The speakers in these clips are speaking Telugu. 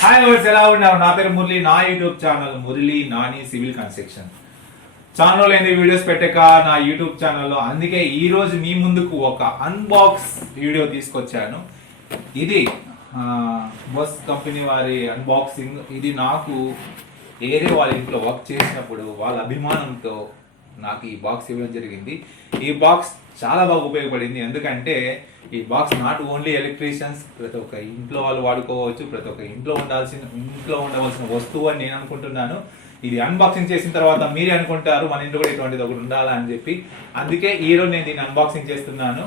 హాయ్ వర్స్, ఎలా ఉన్నారు? నా పేరు మురళి. నా YouTube channel Murali Nani civil construction channel ఏంది వీడియోస్ పెట్టక నా యూట్యూబ్ ఛానల్లో. అందుకే ఈ రోజు మీ ముందుకు ఒక అన్బాక్స్ వీడియో తీసుకొచ్చాను. ఇది బస్ కంపెనీ వారి అన్బాక్సింగ్. ఇది నాకు ఏరే వాళ్ళ ఇంట్లో వర్క్ చేసినప్పుడు వాళ్ళ అభిమానంతో నాకు ఈ బాక్స్ ఇవ్వడం జరిగింది. ఈ బాక్స్ చాలా బాగా ఉపయోగపడింది. ఎందుకంటే ఈ బాక్స్ నాట్ ఓన్లీ ఎలక్ట్రీషియన్స్, ప్రతి ఒక్క ఇంట్లో వాళ్ళు వాడుకోవచ్చు. ప్రతి ఒక్క ఇంట్లో ఉండవలసిన వస్తువు అని నేను అనుకుంటున్నాను. ఇది అన్బాక్సింగ్ చేసిన తర్వాత మీరే అనుకుంటారు మన ఇంట్లో కూడా ఇటువంటిది ఒకటి ఉండాలా అని చెప్పి. అందుకే ఈరోజు నేను దీన్ని అన్బాక్సింగ్ చేస్తున్నాను.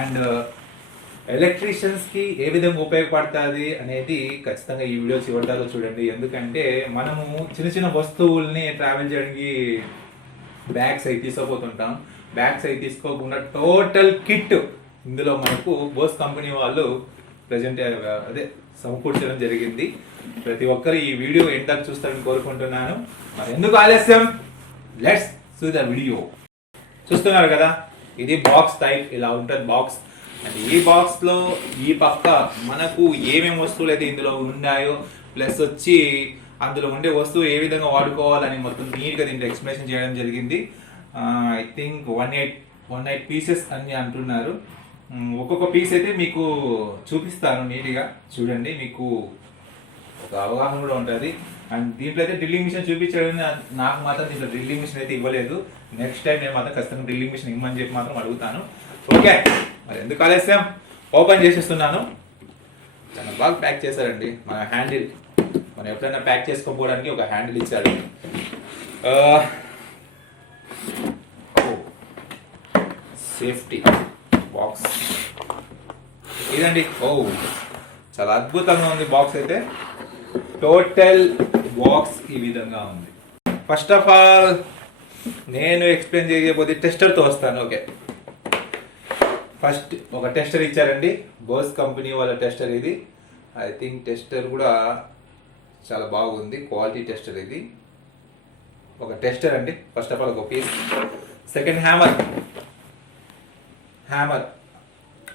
అండ్ ఎలక్ట్రీషియన్స్కి ఏ విధంగా ఉపయోగపడుతుంది అనేది ఖచ్చితంగా ఈ వీడియో చివరి దాకా చూడండి. ఎందుకంటే మనము చిన్న చిన్న వస్తువుల్ని ట్రావెల్ చేయడానికి బ్యాగ్స్ అవి తీసుకోపోతుంటాం. బ్యాగ్స్ అవి తీసుకోకుండా టోటల్ కిట్ ఇందులో మనకు బోస్ కంపెనీ వాళ్ళు ప్రజెంట్ సమకూర్చడం జరిగింది. ప్రతి ఒక్కరు ఈ వీడియో ఎండ్ దాకా చూస్తారని కోరుకుంటున్నాను. మరి ఎందుకు ఆలస్యం, లెట్స్ సీ ద వీడియో. చూస్తున్నారు కదా, ఇది బాక్స్ టైప్ ఇలా ఉంటుంది బాక్స్. అండ్ ఈ బాక్స్ లో ఈ పక్క మనకు ఏమేమి వస్తువులు అయితే ఇందులో ఉన్నాయో, ప్లస్ వచ్చి అందులో ఉండే వస్తువు ఏ విధంగా వాడుకోవాలని మొత్తం నీట్గా దీంట్లో ఎక్స్ప్లెనేషన్ చేయడం జరిగింది. ఐ థింక్ 108 పీసెస్ అని అంటున్నారు. ఒక్కొక్క పీస్ అయితే మీకు చూపిస్తాను, నీట్గా చూడండి, మీకు ఒక అవగాహన కూడా ఉంటుంది. అండ్ దీంట్లో అయితే డ్రిల్లింగ్ మిషన్ చూపించడం, నాకు మాత్రం దీంట్లో డ్రిల్లింగ్ మిషన్ అయితే ఇవ్వలేదు. నెక్స్ట్ టైం నేను మాత్రం ఖచ్చితంగా డ్రిల్లింగ్ మిషన్ ఇవ్వమని చెప్పి మాత్రం అడుగుతాను. ఓకే, మరి ఎందుకు ఆలస్యం, ఓపెన్ చేసేస్తున్నాను. చాలా బాగా ప్యాక్ చేశారండి. మన హ్యాండిల్, మనం ఎప్పుడైనా ప్యాక్ చేసుకోపోవడానికి ఒక హ్యాండిల్ ఇచ్చాడు. సేఫ్టీ బాక్స్ ఇదండి. చాలా అద్భుతంగా ఉంది బాక్స్ అయితే. టోటల్ బాక్స్ ఈ విధంగా ఉంది. ఫస్ట్ ఆఫ్ ఆల్ నేను ఎక్స్ప్లెయిన్ చేయబోతే టెస్టర్తో వస్తాను. ఓకే, ఫస్ట్ ఒక టెస్టర్ ఇచ్చారండి, బోస్ కంపెనీ వాళ్ళ టెస్టర్ ఇది. ఐ థింక్ టెస్టర్ కూడా చాలా బాగుంది, క్వాలిటీ టెస్టర్ ఇది. ఒక టెస్టర్ అండి, ఫస్ట్ ఆఫ్ ఆల్ ఒక పీస్. సెకండ్ హ్యామర్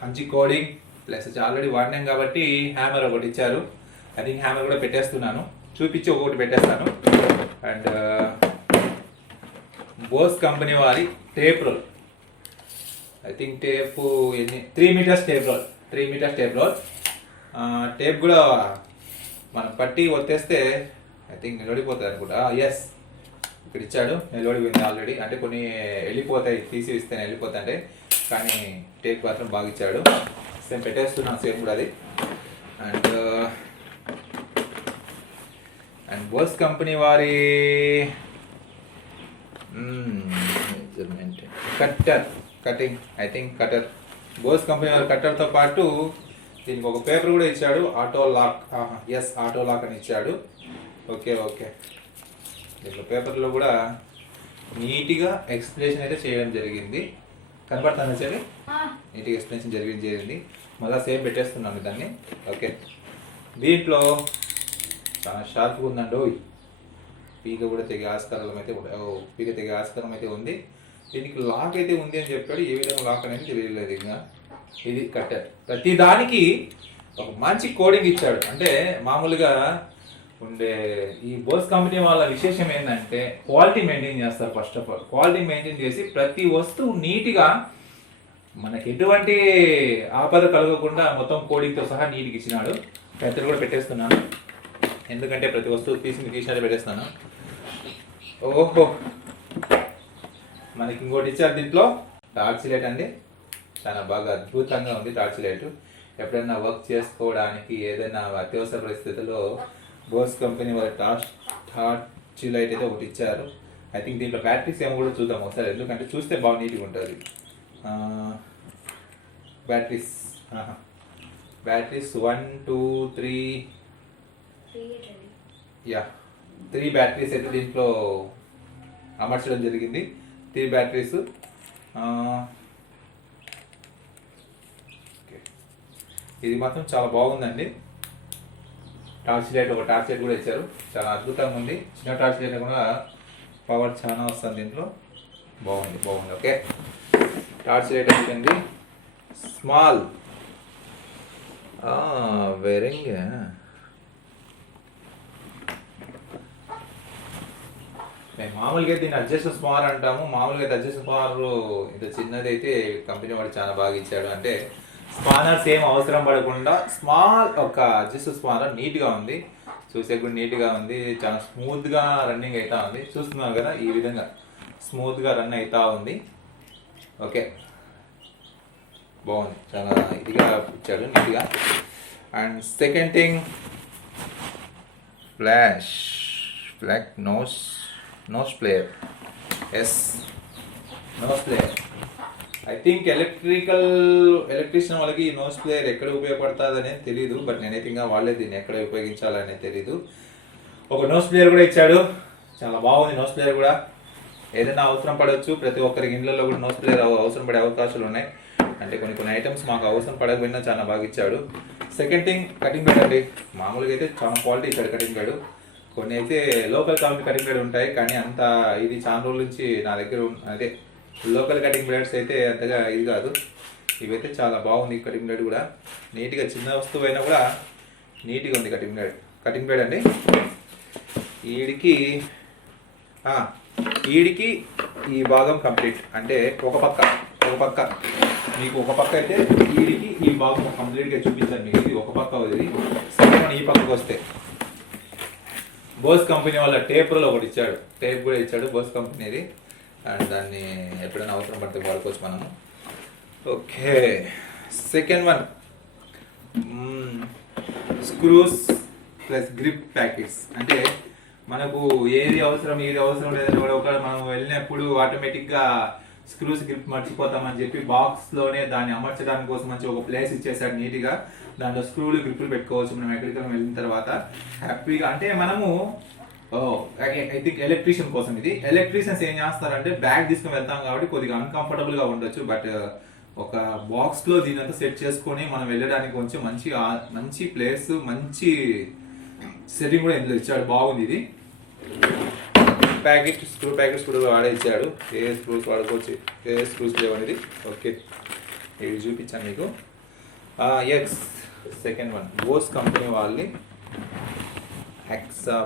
మంచి కోడింగ్, ప్లస్ ఆల్రెడీ వాడినాం కాబట్టి హ్యామర్ ఒకటి ఇచ్చారు. ఐ థింక్ హ్యామర్ కూడా పెట్టేస్తున్నాను, చూపించి ఒక్కొక్కటి పెట్టేస్తాను. అండ్ బోస్ కంపెనీ వారి tape roll. I think tape 3 metres tape roll. Tape కూడా మనం పట్టి ఒత్తేస్తే ఐ థింక్ నిలబడిపోతుంది అనుకుంటా. ఎస్, ఇక్కడ ఇచ్చాడు, నిలబడిపోయింది ఆల్రెడీ. అంటే కొన్ని వెళ్ళిపోతాయి, తీసి ఇస్తేనే వెళ్ళిపోతాయి, కానీ టేప్ మాత్రం బాగా ఇచ్చాడు. సేమ్ పెట్టేస్తున్నాను, సేమ్ కూడా అది. అండ్ బోస్ కంపెనీ వారి cutting, I think cutter. Bose company వారి కట్టర్తో పాటు దీనికి ఒక పేపర్ కూడా ఇచ్చాడు, auto lock. Yes, auto lock అని ఇచ్చాడు. ఓకే, దీంట్లో పేపర్లో కూడా నీట్గా ఎక్స్ప్లెనేషన్ అయితే చేయడం జరిగింది. కనపడుతుంది వచ్చేది, నీట్గా ఎక్స్ప్లెనేషన్ జరిగింది. మళ్ళీ సేమ్ పెట్టేస్తున్నాను దాన్ని. ఓకే, దీంట్లో చాలా షార్ప్గా ఉందండి. పీక కూడా తెగే ఆస్కారం అయితే ఉంది. దీనికి లాక్ అయితే ఉంది అని చెప్పాడు. ఏ విధంగా లాక్ అనేది తెలియలేదు. ఇంకా ఇది కట్టర్. ప్రతి దానికి ఒక మంచి కోడింగ్ ఇచ్చాడు. అంటే మామూలుగా ఉండే ఈ బోస్ కంపెనీ వాళ్ళ విశేషం ఏంటంటే క్వాలిటీ మెయింటైన్ చేస్తారు. First of all quality maintain చేసి ప్రతి వస్తువు నీట్గా మనకి ఎటువంటి ఆపద కలగకుండా మొత్తం కోడింగ్తో సహా నీట్గా ఇచ్చినాడు. పెద్దలు కూడా పెట్టేస్తున్నాను, ఎందుకంటే ప్రతి వస్తువు తీసినట్టు పెట్టేస్తాను. ఓహో, మనకి ఇంకోటి ఇచ్చారు దీంట్లో, టార్చ్ లైట్ అండి. చాలా బాగా అద్భుతంగా ఉంది టార్చ్ లైట్. ఎప్పుడైనా వర్క్ చేసుకోవడానికి ఏదైనా అత్యవసర పరిస్థితుల్లో బోస్ కంపెనీ వాళ్ళ టార్చ్ లైట్ అయితే ఒకటి ఇచ్చారు. ఐ థింక్ దీంట్లో బ్యాటరీస్ ఏమో కూడా చూద్దాం ఒకసారి, ఎందుకంటే చూస్తే బాగా నీట్గా ఉంటుంది. బ్యాటరీస్ 1 2 3 3 బ్యాటరీస్ అయితే దీంట్లో అమర్చడం జరిగింది. 3 బ్యాటరీస్. ఇది మాత్రం చాలా బాగుందండి. టార్చ్ లైట్, ఒక టార్చ్ లైట్ కూడా ఇచ్చారు, చాలా అద్భుతంగా ఉంది. చిన్న టార్చ్ లైట్ కూడా పవర్ చాలా వస్తుంది దీంట్లో. బాగుంది. ఓకే, టార్చ్ లైట్ అయిపోయింది. స్మాల్ వేరింగ్ మేము మామూలుగా అయితే దీన్ని అడ్జస్ట్ స్పార్ అంటాము. మామూలుగా అయితే అడ్జస్ట్ స్పార్ ఇంత చిన్నది అయితే కంపెనీ వాడు చాలా బాగా ఇచ్చాడు. అంటే స్పానర్స్ ఏం అవసరం పడకుండా స్మాల్ ఒక అడ్జస్ట్ స్పానర్ నీట్గా ఉంది, చూసే కూడా నీట్గా ఉంది, చాలా స్మూత్గా రన్నింగ్ అవుతా ఉంది. చూస్తున్నారు కదా ఈ విధంగా స్మూత్గా రన్ అవుతా ఉంది. ఓకే, బాగుంది, చాలా ఇదిగా ఇచ్చాడు నీట్గా. And second thing, flat nose plier. Yes, nose plier. I think electrician వాళ్ళకి ఈ నోస్ ప్లేయర్ ఎక్కడ ఉపయోగపడుతుంది అనేది తెలీదు, బట్ నేనైతే ఇంకా వాళ్ళే దీన్ని ఎక్కడ ఉపయోగించాలనేది తెలీదు. ఒక నోస్ ప్లేయర్ కూడా ఇచ్చాడు, చాలా బాగుంది నోస్ ప్లేయర్ కూడా. ఏదైనా అవసరం పడవచ్చు, ప్రతి ఒక్కరికి ఇండ్లలో కూడా నోస్ ప్లేయర్ అవసరం పడే అవకాశాలు ఉన్నాయి. అంటే కొన్ని ఐటమ్స్ మాకు అవసరం పడకపోయినా చాలా బాగా ఇచ్చాడు. సెకండ్ థింగ్, కటింగ్ బెడ్ అండి. మామూలుగా అయితే చాలా క్వాలిటీ ఇచ్చాడు కటింగ్ బెడ్. కొన్ని అయితే లోకల్ కంపెనీ కటింగ్ బెడ్ ఉంటాయి, కానీ అంత ఇది చాలా రోజుల నుంచి నా దగ్గర అదే లోకల్ కటింగ్ బ్లేడ్స్ అయితే అంతగా ఇది కాదు. ఇవైతే చాలా బాగుంది కటింగ్ బ్లేడ్ కూడా, నీట్గా చిన్న వస్తువు అయినా కూడా నీట్గా ఉంది కటింగ్ బ్లేడ్ అండి. ఈడికి ఈ భాగం కంప్లీట్. అంటే ఒక పక్క మీకు ఒక పక్క అయితే ఈడికి ఈ భాగం కంప్లీట్గా చూపించాను మీకు. ఇది ఒక పక్క అవుతుంది. సెకండ్ ఈ పక్కకు వస్తే బోస్ కంపెనీ వాళ్ళ టేప్ రోల్ ఒకటి ఇచ్చాడు, టేప్ కూడా ఇచ్చాడు బోస్ కంపెనీది. అండ్ దాన్ని ఎప్పుడైనా అవసరం పడితే వాడుకోవచ్చు మనము. Okay, second one, screws plus grip packets. అంటే మనకు ఏది అవసరం లేదని కూడా ఒక మనం వెళ్ళినప్పుడు ఆటోమేటిక్గా స్క్రూస్ గ్రిప్ మర్చిపోతామని చెప్పి బాక్స్లోనే దాన్ని అమర్చడానికి కోసం మంచి ఒక ప్లేస్ ఇచ్చేసాడు నీట్గా. దాంట్లో స్క్రూలు గ్రిప్పులు పెట్టుకోవచ్చు మనం ఎక్కడికైనా వెళ్ళిన తర్వాత హ్యాపీగా. అంటే మనము ఐ థింక్ ఎలక్ట్రీషియన్ కోసం ఇది. ఎలక్ట్రీషియన్స్ ఏం చేస్తారంటే బ్యాగ్ తీసుకుని వెళ్తాం కాబట్టి కొద్దిగా అన్కంఫర్టబుల్గా ఉండొచ్చు, బట్ ఒక బాక్స్లో దీని అంతా సెట్ చేసుకొని మనం వెళ్ళడానికి కొంచెం మంచి ప్లేస్, మంచి సెట్టింగ్ కూడా ఇందులో ఇచ్చాడు. బాగుంది ఇది. స్క్రూ ప్యాకెట్స్ కూడా వాడే ఇచ్చాడు. ఏ స్క్రూస్ వాడుకోవచ్చు, ఏ స్క్రూస్ లేవు అనేది. ఓకే, ఇవి చూపించాను మీకు. Yes, second one, Bose company వాళ్ళది హెక్సా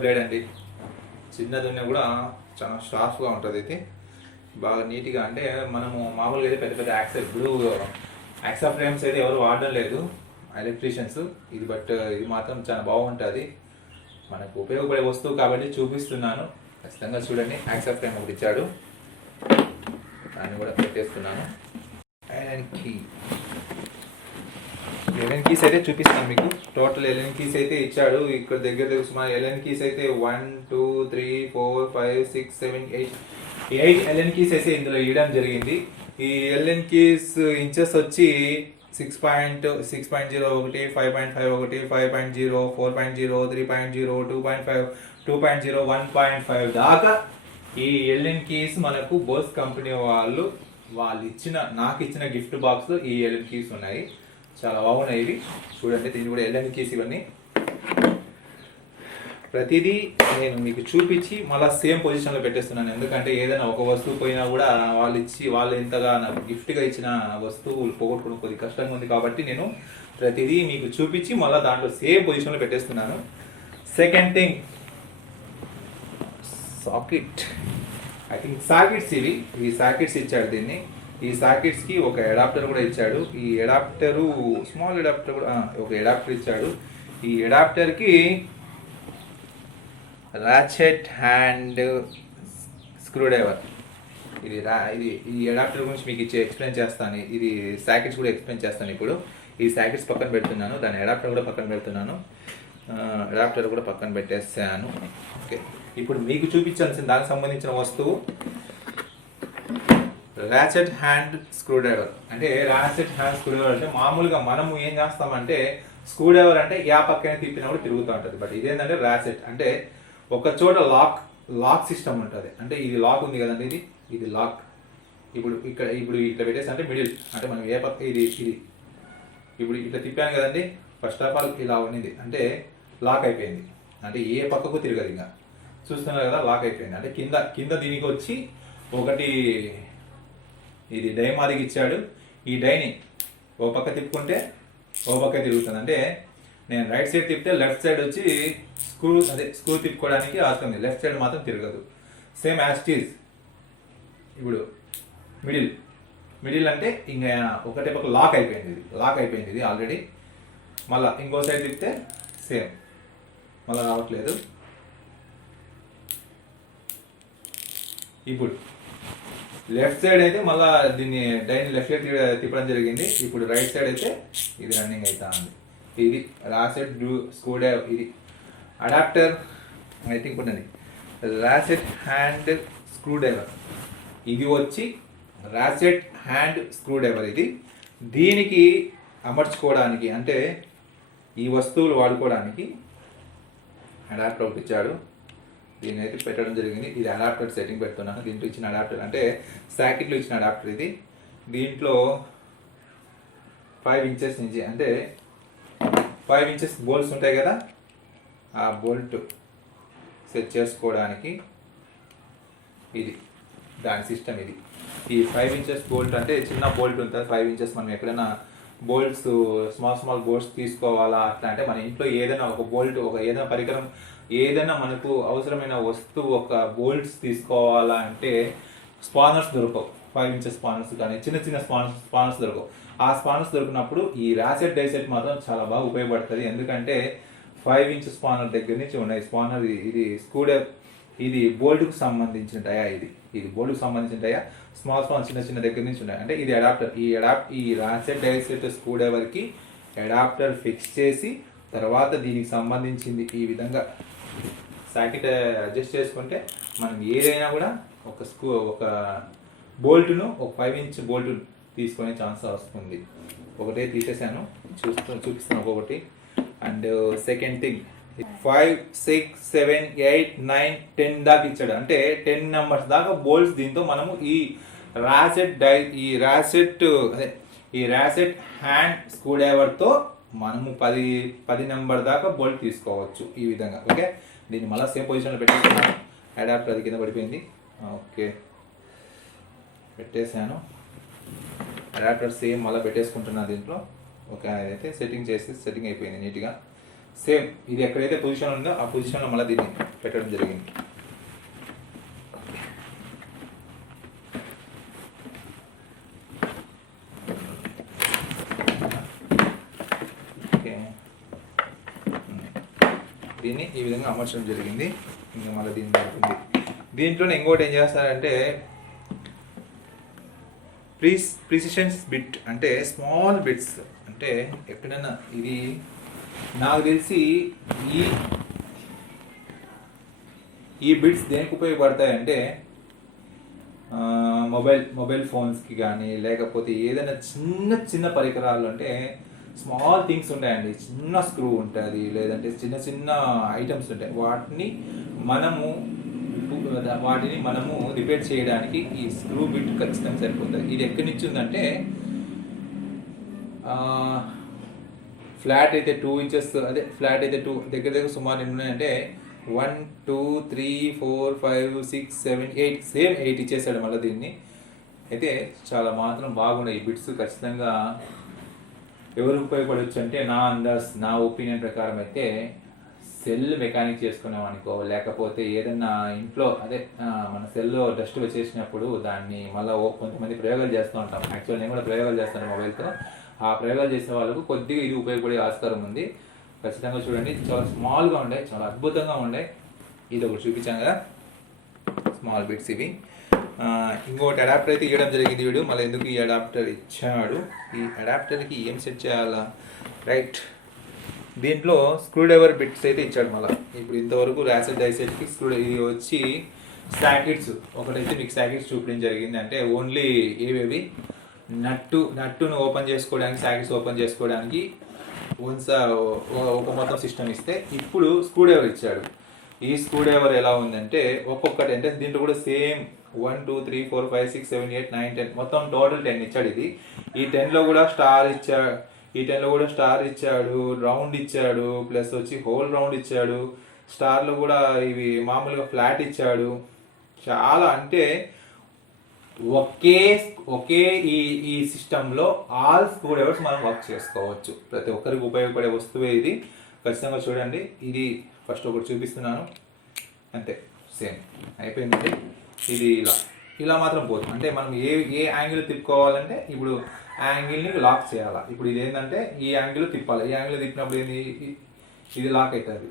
బ్లేడ్ అండి. చిన్నది ఉన్నా కూడా చాలా షార్ప్గా ఉంటుంది. అయితే బాగా నీట్గా, అంటే మనము మామూలుగా అయితే పెద్ద యాక్సా ఫ్రేమ్స్ అయితే ఎవరు వాడడం లేదు ఎలక్ట్రీషియన్స్ ఇది, బట్ ఇది మాత్రం చాలా బాగుంటుంది. మనకు ఉపయోగపడే వస్తువు కాబట్టి చూపిస్తున్నాను, ఖచ్చితంగా చూడండి. యాక్సా ఫ్రేమ్ ఒకటి ఇచ్చాడు, దాన్ని కూడా పెట్టేస్తున్నాను. ఎలెన్ కీస్ అయితే చూపిస్తాను మీకు. టోటల్ ఎలెన్ కీస్ అయితే ఇచ్చాడు ఇక్కడ దగ్గర సుమారు. ఎలెన్ కీస్ అయితే 1 2 3 4 5 6 7 8 ఎలెన్ కీస్ అయితే ఇందులో ఇవ్వడం జరిగింది. ఈ ఎలెన్ కీస్ ఇంచెస్ వచ్చి 6.0 1 5.5 1 5.0 4.0 3.0 2.5 2.0 1.5 దాకా ఈ ఎలెన్ కీస్ మనకు బోస్ కంపెనీ వాళ్ళు నాకు ఇచ్చిన గిఫ్ట్ బాక్స్ లో ఈ ఎలెన్ కీస్ ఉన్నాయి. చాలా బాగున్నాయి ఇవి, చూడండి. దీన్ని కూడా ఎల్ఎన్ కీస్ ఇవన్నీ ప్రతిదీ నేను మీకు చూపించి మళ్ళీ సేమ్ పొజిషన్లో పెట్టేస్తున్నాను. ఎందుకంటే ఏదైనా ఒక వస్తువు పోయినా కూడా వాళ్ళు ఎంతగా నాకు గిఫ్ట్గా ఇచ్చిన వస్తువులు పోగొట్టుకోవడం కొద్దిగా కష్టంగా ఉంది కాబట్టి నేను ప్రతిదీ మీకు చూపించి మళ్ళీ దాంట్లో సేమ్ పొజిషన్లో పెట్టేస్తున్నాను. Second thing, socket. I think sockets ఈ సాకెట్స్ ఇచ్చాడు దీన్ని. ఈ సాకెట్స్కి ఒక అడాప్టర్ కూడా ఇచ్చాడు. ఈ అడాప్టరు స్మాల్ అడాప్టర్ కూడా ఒక అడాప్టర్ ఇచ్చాడు. ఈ అడాప్టర్కి రాచెట్ హ్యాండ్ స్క్రూ డ్రైవర్. ఇది ఈ అడాప్టర్ గురించి మీకు ఎక్స్ప్లెయిన్ చేస్తాను. ఇది సాకెట్స్ కూడా ఎక్స్ప్లెయిన్ చేస్తాను. ఇప్పుడు ఈ సాకెట్స్ పక్కన పెడుతున్నాను, దాని అడాప్టర్ కూడా పక్కన పెడుతున్నాను. అడాప్టర్ కూడా పక్కన పెట్టేసాను. ఓకే, ఇప్పుడు మీకు చూపించాల్సిన దానికి సంబంధించిన వస్తువు రాచెట్ హ్యాండ్ స్క్రూ డ్రైవర్. అంటే రాచెట్ హ్యాండ్ స్క్రూ డ్రైవర్ అంటే మామూలుగా మనము ఏం చేస్తామంటే స్క్రూ డ్రైవర్ అంటే యా పక్కనే తిప్పినప్పుడు తిరుగుతూ ఉంటుంది. బట్ ఇదేంటంటే రాచెట్ అంటే ఒక చోట లాక్ సిస్టమ్ ఉంటుంది. అంటే ఇది లాక్ ఉంది కదండి, ఇది లాక్. ఇప్పుడు ఇట్లా పెట్టేసి అంటే మిడిల్, అంటే మనం ఏ పక్క ఇది ఇప్పుడు ఇట్లా తిప్పాను కదండి. ఫస్ట్ ఆఫ్ ఆల్ ఇలా ఉన్నింది అంటే లాక్ అయిపోయింది. అంటే ఏ పక్కకు తిరగదు. ఇంకా చూస్తున్నారు కదా, లాక్ అయిపోయింది. అంటే కింద దీనికి వచ్చి ఒకటి ఇది డై మాదికి ఇచ్చాడు. ఈ డైని ఓ పక్క తిప్పుకుంటే ఓ పక్క తిరుగుతుంది. అంటే నేను రైట్ సైడ్ తిప్పితే లెఫ్ట్ సైడ్ వచ్చి స్క్రూ తిప్పుకోవడానికి ఆస్తుంది, లెఫ్ట్ సైడ్ మాత్రం తిరగదు. సేమ్ యాస్టీజ్. ఇప్పుడు మిడిల్ అంటే ఇంకా ఒకటే పక్క లాక్ అయిపోయింది ఇది ఆల్రెడీ. మళ్ళీ ఇంకో సైడ్ తిప్పితే సేమ్, మళ్ళీ రావట్లేదు. ఇప్పుడు లెఫ్ట్ సైడ్ అయితే మళ్ళీ దీన్ని లెఫ్ట్ సైడ్ తిప్పడం జరిగింది. ఇప్పుడు రైట్ సైడ్ అయితే ఇది రన్నింగ్ అవుతా ఉంది. ఇది రాసెట్ స్క్రూ డ్రైవర్, ఇది అడాప్టర్ ఐ థింక్ ఉన్నది, రాసెట్ హ్యాండ్ స్క్రూ డ్రైవర్. ఇది వచ్చి రాసెట్ హ్యాండ్ స్క్రూ డ్రైవర్. ఇది దీనికి అమర్చుకోవడానికి అంటే ఈ వస్తువులు వాడుకోవడానికి అడాప్టర్ ఒకటి ఇచ్చాడు. దీన్ని అయితే పెట్టడం జరిగింది. ఇది అడాప్టర్ సెట్టింగ్ పెడుతున్నాను. దీంట్లో ఇచ్చిన అడాప్టర్ అంటే సాకెట్లో ఇచ్చిన అడాప్టర్ ఇది. దీంట్లో 5 ఇంచెస్ నుంచి అంటే 5 ఇంచెస్ బోల్ట్స్ ఉంటాయి కదా, ఆ బోల్ట్ సెట్ చేసుకోవడానికి ఇది దాని సిస్టమ్. ఇది ఈ 5 ఇంచెస్ బోల్ట్ అంటే చిన్న బోల్ట్ ఉంటుంది 5 ఇంచెస్. మనం ఎక్కడైనా బోల్ట్స్ స్మాల్ బోల్ట్స్ తీసుకోవాలా అట్లా అంటే మన ఇంట్లో ఏదైనా ఒక బోల్ట్, ఒక ఏదైనా పరికరం, ఏదైనా మనకు అవసరమైన వస్తువు ఒక బోల్ట్స్ తీసుకోవాలా అంటే స్పానర్స్ దొరకవు. 5 ఇంచెస్ స్పానర్స్ కానీ చిన్న స్పానర్స్ దొరకవు. ఆ స్పానర్స్ దొరికినప్పుడు ఈ రాసెట్ డైసెట్ మాత్రం చాలా బాగా ఉపయోగపడుతుంది. ఎందుకంటే 5 ఇంచెస్ స్పానర్ దగ్గర నుంచి ఉన్నాయి. స్పానర్ ఇది ఇది బోల్ట్కు సంబంధించిన టయా, ఇది బోల్ట్కు సంబంధించిన టయా. స్మాల్ చిన్న దగ్గర నుంచి ఉన్నాయి. అంటే ఇది అడాప్టర్. ఈ రాసెట్ డైసెట్ స్క్రూ డ్రైవర్కి అడాప్టర్ ఫిక్స్ చేసి తర్వాత దీనికి సంబంధించింది ఈ విధంగా సాకెట్ అడ్జస్ట్ చేసుకుంటే మనం ఏదైనా కూడా ఒక బోల్ట్ను ఒక 5 ఇంచ్ బోల్ట్ తీసుకునే ఛాన్స్ వస్తుంది. ఒకటే తీసేసాను, చూపిస్తాను ఒక్కొక్కటి. అండ్ సెకండ్ థింగ్ 5, 6, 7, 8, 9, 10 దాకా ఇచ్చాడు. అంటే 10 నెంబర్స్ దాకా బోల్ట్స్ దీంతో మనము ఈ రాసెట్ హ్యాండ్ స్క్రూ డ్రైవర్తో మనము 10 నెంబర్ దాకా బోల్ట్ తీసుకోవచ్చు ఈ విధంగా. ఓకే, దీన్ని మళ్ళీ సేమ్ పొజిషన్లో పెట్టేసుకున్నాను. అడాప్టర్ అది కింద పడిపోయింది. ఓకే, పెట్టేశాను. అడాప్టర్ సేమ్ మళ్ళీ పెట్టేసుకుంటున్నాను దీంట్లో. ఓకే, అదైతే సెట్టింగ్ అయిపోయింది నీట్గా. సేమ్ ఇది ఎక్కడైతే పొజిషన్ ఉందో ఆ పొజిషన్లో మళ్ళీ దీన్ని పెట్టడం జరిగింది. ఓకే, దీన్ని ఈ విధంగా అమర్చడం జరిగింది. ఇంకా మళ్ళీ దీన్ని పడుతుంది. దీంట్లోనే ఇంకోటి ఏం చేస్తారంటే ప్రిసిషన్స్ బిట్ అంటే స్మాల్ బిట్స్. అంటే ఎక్కడైనా ఇది నాకు తెలిసి ఈ బిట్స్ దేనికి ఉపయోగపడతాయంటే మొబైల్ ఫోన్స్కి కానీ లేకపోతే ఏదైనా చిన్న పరికరాలు అంటే స్మాల్ థింగ్స్ ఉంటాయండి. చిన్న స్క్రూ ఉంటుంది లేదంటే చిన్న ఐటమ్స్ ఉంటాయి. వాటిని మనము రిపేర్ చేయడానికి ఈ స్క్రూ బిట్ ఖచ్చితంగా సరిపోతుంది. ఇది ఎక్కడి నుంచి ఉందంటే ఫ్లాట్ అయితే 2 ఇంచెస్, అదే ఫ్లాట్ అయితే 2 దగ్గర సుమారు ఎన్ని ఉన్నాయంటే 1, 2, 3, 4, 5, 6, 7, 8 సేమ్ 8 ఇచ్చేసాడు. మళ్ళీ దీన్ని అయితే చాలా మాత్రం బాగున్నాయి ఈ బిట్స్. ఖచ్చితంగా ఎవరు ఉపయోగపడవచ్చు అంటే నా ఒపీనియన్ ప్రకారం అయితే సెల్ మెకానిక్ చేసుకున్నాం అనుకో, లేకపోతే ఏదన్నా ఇంట్లో మన సెల్లో డస్ట్ వచ్చేసినప్పుడు దాన్ని మళ్ళీ కొంతమంది ప్రయోగాలు చేస్తూ ఉంటాం. యాక్చువల్ నేను కూడా ప్రయోగాలు చేస్తాను మొబైల్తో. ఆ ప్రయోగాలు చేసే వాళ్ళకు కొద్దిగా ఇది ఉపయోగపడే ఆస్కారం ఉంది. ఖచ్చితంగా చూడండి, చాలా స్మాల్గా ఉండే, చాలా అద్భుతంగా ఉండే. ఇది ఒకటి చూపించాను కదా, స్మాల్ బిట్స్ ఇవి. ఇంకోటి అడాప్టర్ అయితే ఇవ్వడం జరిగింది వీడు. మళ్ళీ ఎందుకు ఈ అడాప్టర్ ఇచ్చాడు, ఈ అడాప్టర్కి ఏం సెట్ చేయాలా, రైట్. దీంట్లో స్క్రూ డ్రైవర్ బిట్స్ అయితే ఇచ్చాడు మళ్ళీ. ఇప్పుడు ఇంతవరకు రాసెట్ డైసెట్కి ఇది వచ్చి సాకెట్స్ ఒకటైతే మీకు సాకెట్స్ చూపించడం జరిగింది. అంటే ఓన్లీ ఏవేవి నట్టును ఓపెన్ చేసుకోవడానికి, సాకెట్స్ ఓపెన్ చేసుకోవడానికి ఒక మొత్తం సిస్టమ్ ఇస్తే, ఇప్పుడు స్క్రూ డ్రైవర్ ఇచ్చాడు. ఈ స్క్రూ డ్రైవర్ ఎలా ఉందంటే ఒక్కొక్కటి అంటే దీంట్లో కూడా సేమ్ 1, 2, 3, 4, 5, 6, 7, 8, 9, 10 మొత్తం టోటల్ 10 ఇచ్చాడు. ఈ 10లో కూడా స్టార్ ఇచ్చాడు, రౌండ్ ఇచ్చాడు, ప్లస్ వచ్చి హోల్ రౌండ్ ఇచ్చాడు. స్టార్లో కూడా ఇవి మామూలుగా ఫ్లాట్ ఇచ్చాడు. చాలా అంటే ఒకే ఒకే ఈ ఈ సిస్టంలో ఆల్ స్క్రూ డ్రైవర్స్ మనం వర్క్ చేసుకోవచ్చు. ప్రతి ఒక్కరికి ఉపయోగపడే వస్తువే ఇది. ఖచ్చితంగా చూడండి. ఇది ఫస్ట్ ఒకటి చూపిస్తున్నాను, అంతే, సేమ్ అయిపోయిందండి. ఇది ఇలా ఇలా మాత్రం పోతుంది. అంటే మనం ఏ ఏ యాంగిల్ తిప్పుకోవాలంటే ఇప్పుడు యాంగిల్ని లాక్ చేయాలి. ఇప్పుడు ఇది ఏంటంటే ఈ యాంగిల్ తిప్పాలి. ఈ యాంగిల్ తిప్పినప్పుడు ఏంది, ఇది లాక్ అవుతుంది.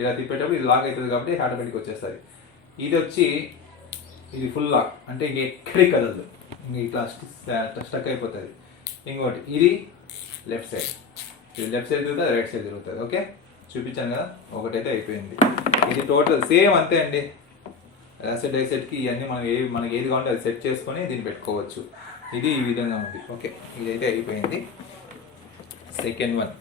ఇలా తిప్పేటప్పుడు ఇది లాక్ అవుతుంది కాబట్టి ఆటోమేటిక్ వచ్చేస్తుంది. ఇది వచ్చి ఇది ఫుల్ లాక్, అంటే ఇంక ఎక్కడికి కదలదు, ఇంక ఇట్లా స్టక్ అయిపోతుంది. ఇంకోటి ఇది లెఫ్ట్ సైడ్, ఇది లెఫ్ట్ సైడ్ తిరుగుతుంది, రైట్ సైడ్ తిరుగుతుంది. ఓకే, చూపించాను కదా, ఒకటైతే అయిపోయింది. ఇది టోటల్ సేమ్ అంతే అండి. యాసెట్ డైసెట్కి ఇవన్నీ మనకి ఏది కావాలంటే అది సెట్ చేసుకొని దీన్ని పెట్టుకోవచ్చు. ఇది ఈ విధంగా ఉంది. ఓకే, ఇదైతే అయిపోయింది. సెకండ్ వన్,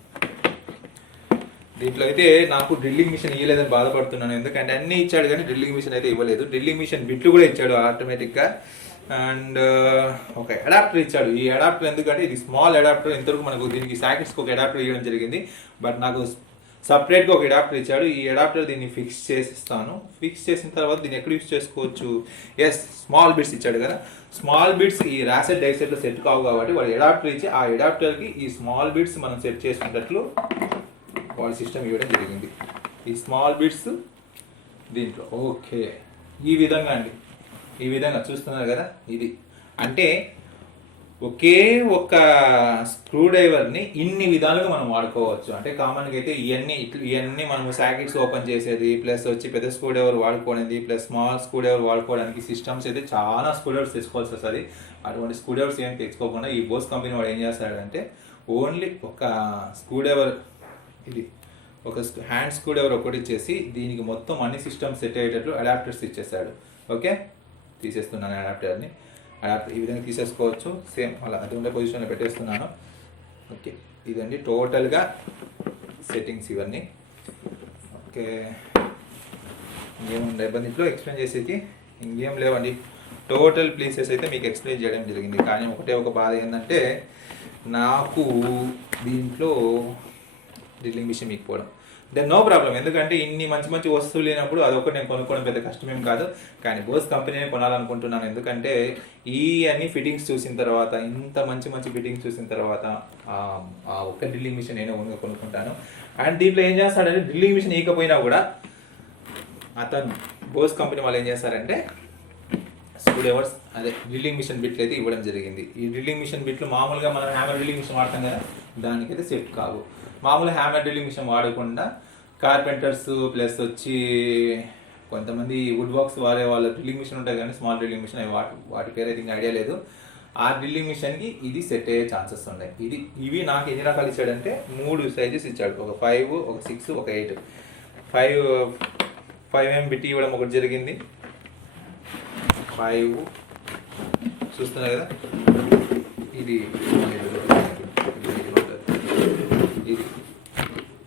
దీంట్లో అయితే నాకు డ్రిల్లింగ్ మిషన్ ఇవ్వలేదని బాధపడుతున్నాను. ఎందుకంటే అన్నీ ఇచ్చాడు కానీ డ్రిల్లింగ్ మిషన్ అయితే ఇవ్వలేదు. డ్రిల్లింగ్ మిషన్ బిట్లు కూడా ఇచ్చాడు ఆటోమేటిక్గా. అండ్ ఒక అడాప్టర్ ఇచ్చాడు. ఈ అడాప్టర్ ఎందుకంటే ఇది స్మాల్ అడాప్టర్. ఇంతవరకు మనకు దీనికి సాకెట్స్కి ఒక అడాప్టర్ ఇవ్వడం జరిగింది, బట్ నాకు సపరేట్గా ఒక అడాప్టర్ ఇచ్చాడు. ఈ అడాప్టర్ దీన్ని ఫిక్స్ చేసిస్తాను. ఫిక్స్ చేసిన తర్వాత దీన్ని ఎక్కడ యూస్ చేసుకోవచ్చు, ఎస్ స్మాల్ బిట్స్ ఇచ్చాడు కదా, స్మాల్ బిట్స్ ఈ రాసెట్ డైసెట్లో సెట్ కావు కాబట్టి వాడు అడాప్టర్ ఇచ్చి ఆ అడాప్టర్కి ఈ స్మాల్ బిట్స్ మనం సెట్ చేసుకున్నట్లు వాళ్ళ సిస్టమ్ ఇవ్వడం జరిగింది. ఈ స్మాల్ బిట్స్ దీంట్లో ఓకే ఈ విధంగా అండి, ఈ విధంగా చూస్తున్నారు కదా. ఇది అంటే ఒకే ఒక స్క్రూ డ్రైవర్ని ఇన్ని విధాలుగా మనం వాడుకోవచ్చు. అంటే కామన్గా అయితే ఇవన్నీ మనము సాకెట్స్ ఓపెన్ చేసేది, ప్లస్ వచ్చి పెద్ద స్క్రూ డ్రైవర్ వాడుకోవడానికి, ప్లస్ స్మాల్ స్క్రూ డ్రైవర్ వాడుకోవడానికి సిస్టమ్స్ అయితే చాలా స్క్రూ డ్రైవర్స్ తెచ్చుకోవాల్సి వస్తుంది. అటువంటి స్క్రూ డ్రైవర్స్ ఏం తెచ్చుకోకుండా ఈ బోస్ కంపెనీ వాడు ఏం చేస్తాడంటే ఓన్లీ ఒక స్క్రూ డ్రైవర్, ఇది ఒక హ్యాండ్ స్క్రూ డ్రైవర్ ఒకటి ఇచ్చేసి దీనికి మొత్తం అన్ని సిస్టమ్స్ సెట్ అయ్యేటట్లు అడాప్టర్స్ ఇచ్చేసాడు. ఓకే, తీసేస్తున్నాను అడాప్టర్ని. అడాప్టర్ ఈ విధంగా తీసేసుకోవచ్చు. సేమ్ అలా అది ఉండే పొజిషన్లో పెట్టేస్తున్నాను. ఓకే, ఇదండి టోటల్గా సెట్టింగ్స్ ఇవన్నీ. ఓకే, ఇంకేముంది ఇబ్బందిలో ఎక్స్ప్లెయిన్ చేసేకి ఇంకేం లేవండి. టోటల్ ప్లేసెస్ అయితే మీకు ఎక్స్ప్లెయిన్ చేయడం జరిగింది. కానీ ఒకటే ఒక బాధ ఏంటంటే నాకు దీంట్లో డ్రిల్లింగ్ మిషన్ మీకపోవడం. దెన్ నో ప్రాబ్లం, ఎందుకంటే ఇన్ని మంచి మంచి వస్తువులు లేనప్పుడు అదొకటి నేను కొనుక్కోవడం పెద్ద కష్టమేం కాదు. కానీ బోస్ కంపెనీని కొనాలనుకుంటున్నాను. ఎందుకంటే ఈ అన్ని ఫిట్టింగ్స్ చూసిన తర్వాత, ఇంత మంచి మంచి ఫిట్టింగ్స్ చూసిన తర్వాత ఆ ఒక్క డ్రిల్లింగ్ మిషన్ నేను ఓన్గా కొనుక్కుంటాను. అండ్ దీంట్లో ఏం చేస్తాడంటే డ్రిల్లింగ్ మిషన్ ఇవ్వకపోయినా కూడా అతను బోస్ కంపెనీ వాళ్ళు ఏం చేస్తారంటే స్క్రూ డ్రైవర్స్ అదే డ్రిల్లింగ్ మిషన్ బిట్లు అయితే ఇవ్వడం జరిగింది. ఈ డ్రిల్లింగ్ మిషన్ బిట్లు మామూలుగా మనం హ్యామర్ డ్రిల్లింగ్ మిషన్ వాడతాం కదా, దానికైతే సెట్ కావు. మామూలు హ్యామర్ డ్రిల్లింగ్ మిషన్ వాడకుండా కార్పెంటర్స్ ప్లస్ వచ్చి కొంతమంది వుడ్ వర్క్స్ వాడే వాళ్ళ డ్రిల్లింగ్ మిషన్ ఉంటాయి కానీ స్మాల్ డ్రిల్లింగ్ మిషన్ వాటి పేరు అయితే ఐడియా లేదు. ఆ డ్రిల్లింగ్ మిషన్కి ఇది సెట్ అయ్యే ఛాన్సెస్ ఉన్నాయి. ఇవి నాకు ఎన్ని రకాలు ఇచ్చాడంటే 3 సైజెస్ ఇచ్చాడు. ఒక 5, ఒక 6, ఒక 8. 5 mm బిట్ ఇవ్వడం ఒకటి జరిగింది. 5 చూస్తున్నారు కదా, ఇది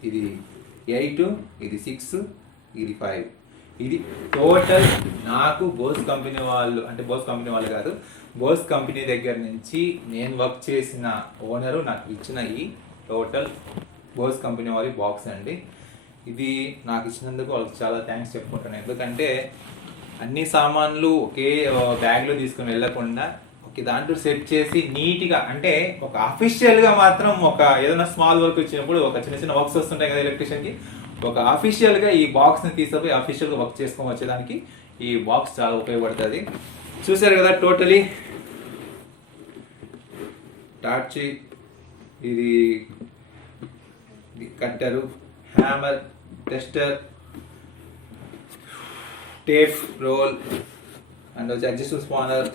ఇది 8, ఇది 6, ఇది 5. ఇది టోటల్ నాకు బోస్ కంపెనీ వాళ్ళు, అంటే బోస్ కంపెనీ వాళ్ళు కాదు, బోస్ కంపెనీ దగ్గర నుంచి నేను వర్క్ చేసిన ఓనరు నాకు ఇచ్చిన ఈ టోటల్ బోస్ కంపెనీ వారి బాక్స్ అండి. ఇది నాకు ఇచ్చినందుకు వాళ్ళకి చాలా థ్యాంక్స్ చెప్పుకుంటాను. ఎందుకంటే అన్ని సామాన్లు ఒకే బ్యాగ్లో తీసుకుని వెళ్ళకుండా ఓకే దాంట్లో సెట్ చేసి నీట్గా, అంటే ఒక అఫీషియల్గా మాత్రం ఒక ఏదైనా స్మాల్ వర్క్ వచ్చినప్పుడు ఒక చిన్న చిన్న వర్క్స్ వస్తుంటాయి కదా ఎలక్ట్రీషియన్కి, ఒక అఫీషియల్గా ఈ బాక్స్ని తీసుకుపోయి అఫీషియల్గా వర్క్ చేసుకొని వచ్చేదానికి ఈ బాక్స్ చాలా ఉపయోగపడుతుంది. చూసారు కదా టోటలీ టార్చి, ఇది cutter, hammer, tester, tape roll, and వచ్చి adjustable spanner,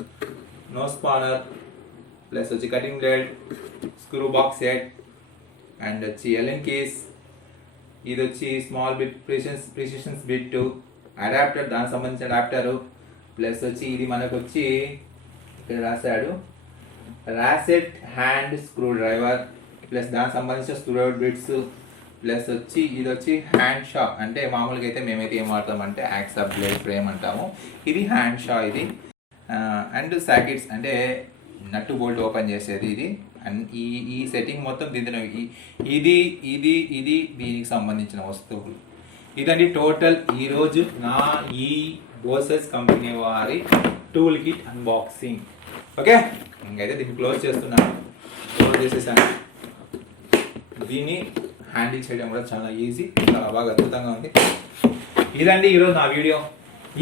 no spanner, plus వచ్చి cutting blade, screw box set, and వచ్చి ఎల్ఎన్ కేస్, ఇది వచ్చి small bit precisions bit, adapter దానికి సంబంధించిన అడాప్టరు, ప్లస్ వచ్చి ఇది మనకు వచ్చి ఇక్కడ రాశాడు రాసెట్ హ్యాండ్ స్క్రూ డ్రైవర్, ప్లస్ దానికి సంబంధించిన స్క్రూ డ్రైవర్ బిట్స్, ప్లస్ వచ్చి ఇది వచ్చి హ్యాండ్ షా, అంటే మామూలుగా అయితే మేమైతే ఏం వాడతామంటే యాక్సా బ్లేడ్ ఫ్రేమ్ అంటాము, ఇది హ్యాండ్ షా ఇది. అండ్ సాకెట్స్ అంటే నట్టు బోల్ట్ ఓపెన్ చేసేది ఇది. అండ్ ఈ సెట్టింగ్ మొత్తం దీంట్లో ఇది ఇది ఇది దీనికి సంబంధించిన వస్తువులు. ఇదండి టోటల్ ఈరోజు నా ఈ బోసెస్ కంపెనీ వారి టూల్ కిట్ అన్బాక్సింగ్. ఓకే, ఇంకైతే దీన్ని క్లోజ్ చేస్తున్నాను. క్లోజ్ చేసేసాను. దీన్ని హ్యాండిల్ చేయడం కూడా చాలా ఈజీ, చాలా బాగా అద్భుతంగా ఉంది. ఇదండి ఈరోజు నా వీడియో.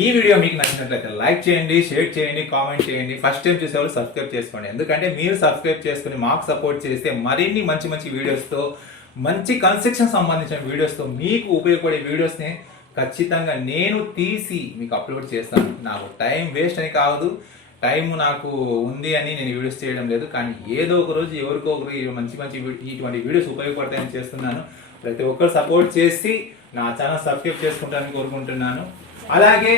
ఈ వీడియో మీకు నచ్చినట్లయితే లైక్ చేయండి, షేర్ చేయండి, కామెంట్ చేయండి. ఫస్ట్ టైం చూసేవాళ్ళు సబ్స్క్రైబ్ చేసుకోండి, ఎందుకంటే మీరు సబ్స్క్రైబ్ చేసుకుని మాకు సపోర్ట్ చేస్తే మరిన్ని మంచి మంచి వీడియోస్తో, మంచి కన్స్ట్రక్షన్ సంబంధించిన వీడియోస్తో, మీకు ఉపయోగపడే వీడియోస్ని ఖచ్చితంగా నేను తీసి మీకు అప్లోడ్ చేస్తాను. నాకు టైం వేస్ట్ అని కాదు, టైం నాకు ఉంది అని నేను వీడియోస్ చేయడం లేదు, కానీ ఏదో ఒక రోజు ఎవరికో ఒకరు మంచి మంచి ఇటువంటి వీడియోస్ ఉపయోగపడతాయని చేస్తున్నాను. ప్రతి ఒక్కరు సపోర్ట్ చేసి నా ఛానల్ సబ్స్క్రైబ్ చేసుకుంటారని కోరుకుంటున్నాను. అలాగే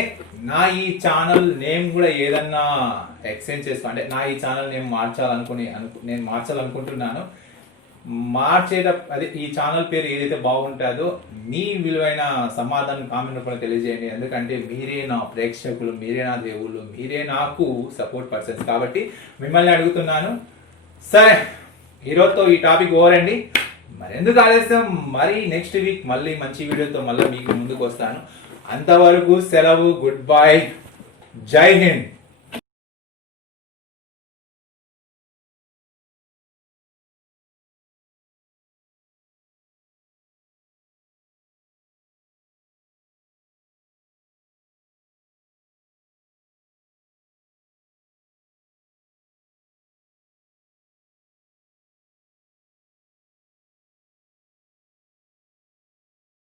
నా ఈ ఛానల్ నేమ్ కూడా ఏదన్నా ఎక్స్చేంజ్ చేసుకో, అంటే నా ఈ ఛానల్ నేమ్ నేను మార్చాలనుకుంటున్నాను. అదే ఈ ఛానల్ పేరు ఏదైతే బాగుంటుందో మీ విలువైన సమాధానం కామెంట్ రూపంలో తెలియజేయండి. ఎందుకంటే మీరే నా ప్రేక్షకులు, మీరే నా దేవుళ్ళు, మీరే నాకు సపోర్ట్ పర్సన్స్. కాబట్టి మిమ్మల్ని అడుగుతున్నాను. సరే, ఈరోజుతో ఈ టాపిక్ ఓవర్ అండి. మరెందుకు ఆలస్యం, మరి నెక్స్ట్ వీక్ మళ్ళీ మంచి వీడియోతో మళ్ళీ మీకు ముందుకు వస్తాను. అంతవరకు సెలవు. Good bye. జై హింద్.